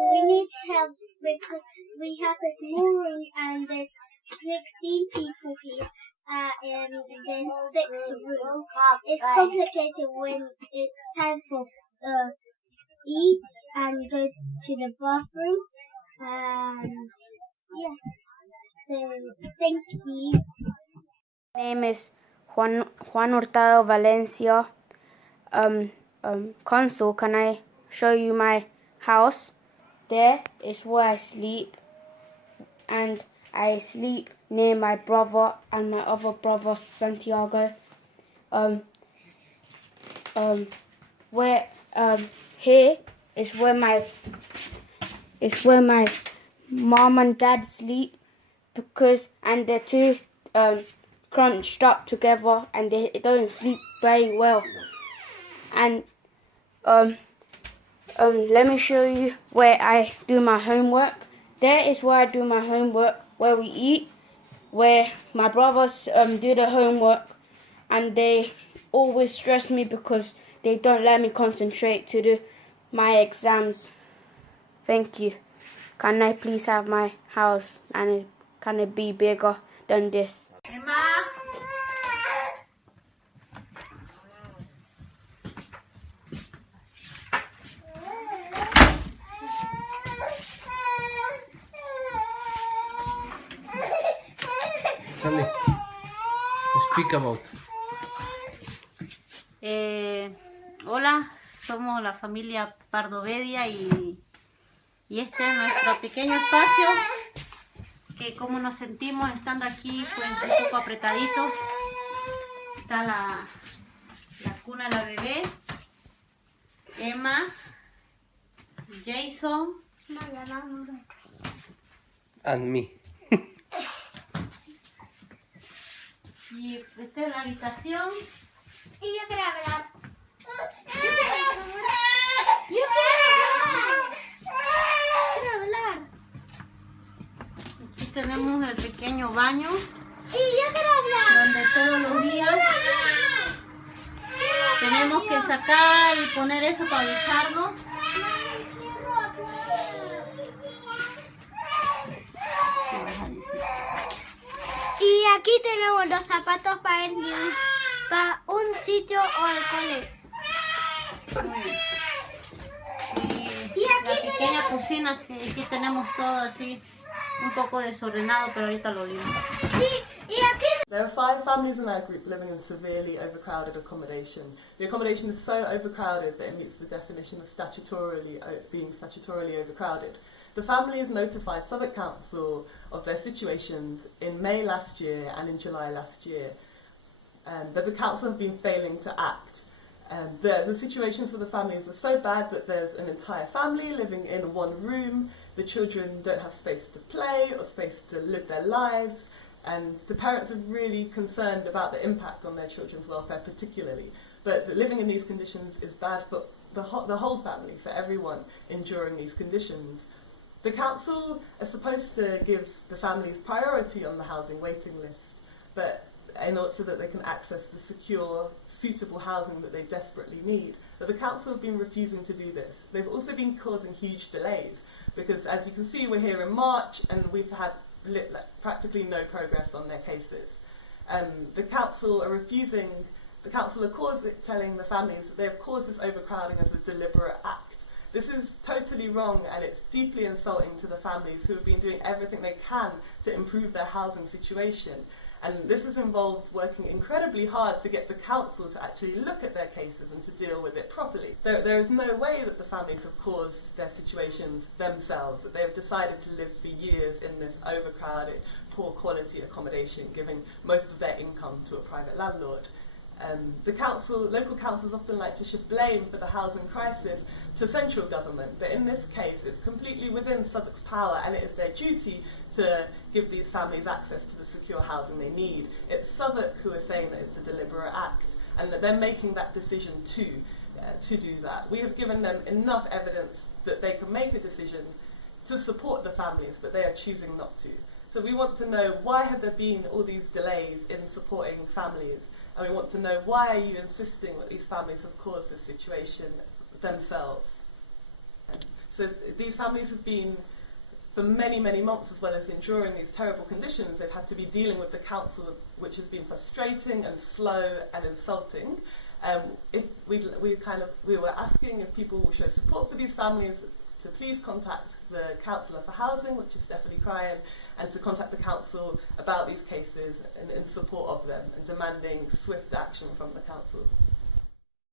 We need help because we have a small room and there's 16 people here and there's 6 rooms. It's complicated when it's time for eat and go to the bathroom. And yeah, so thank you. My name is Juan Hurtado Valencia. Consul, can I show you my house? There is where I sleep, and I sleep near my brother and my other brother Santiago. Here is where my mom and dad sleep, and they're too crunched up together and they don't sleep very well. And let me show you where I do my homework. There is where I do my homework, where we eat, where my brothers do the homework, and they always stress me because they don't let me concentrate to do my exams. Thank you. Can I please have my house, and can it be bigger than this? Emma. Sandy, speak about. Hola, somos la familia Pardovedia y este es nuestro pequeño espacio que como nos sentimos estando aquí pues un poco apretadito. Está la cuna de la bebé, Emma, Jason And me. y esta es la habitación. Y yo quiero hablar. Quiero hablar. Aquí tenemos el pequeño baño. Y yo quiero hablar. Donde todos los días tenemos que sacar y poner eso para ducharnos. Y aquí tenemos los zapatos para ir para un sitio o al cole. Y la pequeña cocina que aquí tenemos todo así un poco desordenado, pero ahorita lo vimos. Sí, y aquí There are 5 families in our group living in severely overcrowded accommodation. The accommodation is so overcrowded that it meets the definition of being statutorily overcrowded. The families notified Southwark Council of their situations in May last year and in July last year, but the council have been failing to act. The situations for the families are so bad that there's an entire family living in one room, the children don't have space to play or space to live their lives, and the parents are really concerned about the impact on their children's welfare particularly. But living in these conditions is bad for the whole family, for everyone enduring these conditions. The council are supposed to give the families priority on the housing waiting list, but in order so that they can access the secure, suitable housing that they desperately need. But the council have been refusing to do this. They've also been causing huge delays, because as you can see, we're here in March and we've had practically no progress on their cases. The council are refusing, the council are telling the families that they have caused this overcrowding as a deliberate act. This is totally wrong, and it's deeply insulting to the families who have been doing everything they can to improve their housing situation. And this has involved working incredibly hard to get the council to actually look at their cases and to deal with it properly. There is no way that the families have caused their situations themselves, that they have decided to live for years in this overcrowded, poor quality accommodation, giving most of their income to a private landlord. Local councils often like to shift blame for the housing crisis to central government, but in this case it's completely within Southwark's power, and it is their duty to give these families access to the secure housing they need. It's Southwark who are saying that it's a deliberate act, and that they're making that decision to do that. We have given them enough evidence that they can make a decision to support the families, but they are choosing not to. So we want to know, why have there been all these delays in supporting families? And we want to know, why are you insisting that these families have caused this situation themselves? So So these families have been, for many, many months, as well as enduring these terrible conditions, they've had to be dealing with the council, which has been frustrating and slow and insulting. If we were asking if people will show support for these families, to please contact the counsellor for housing, which is Stephanie Cryan, and to contact the council about these cases in support of them and demanding swift action from the council.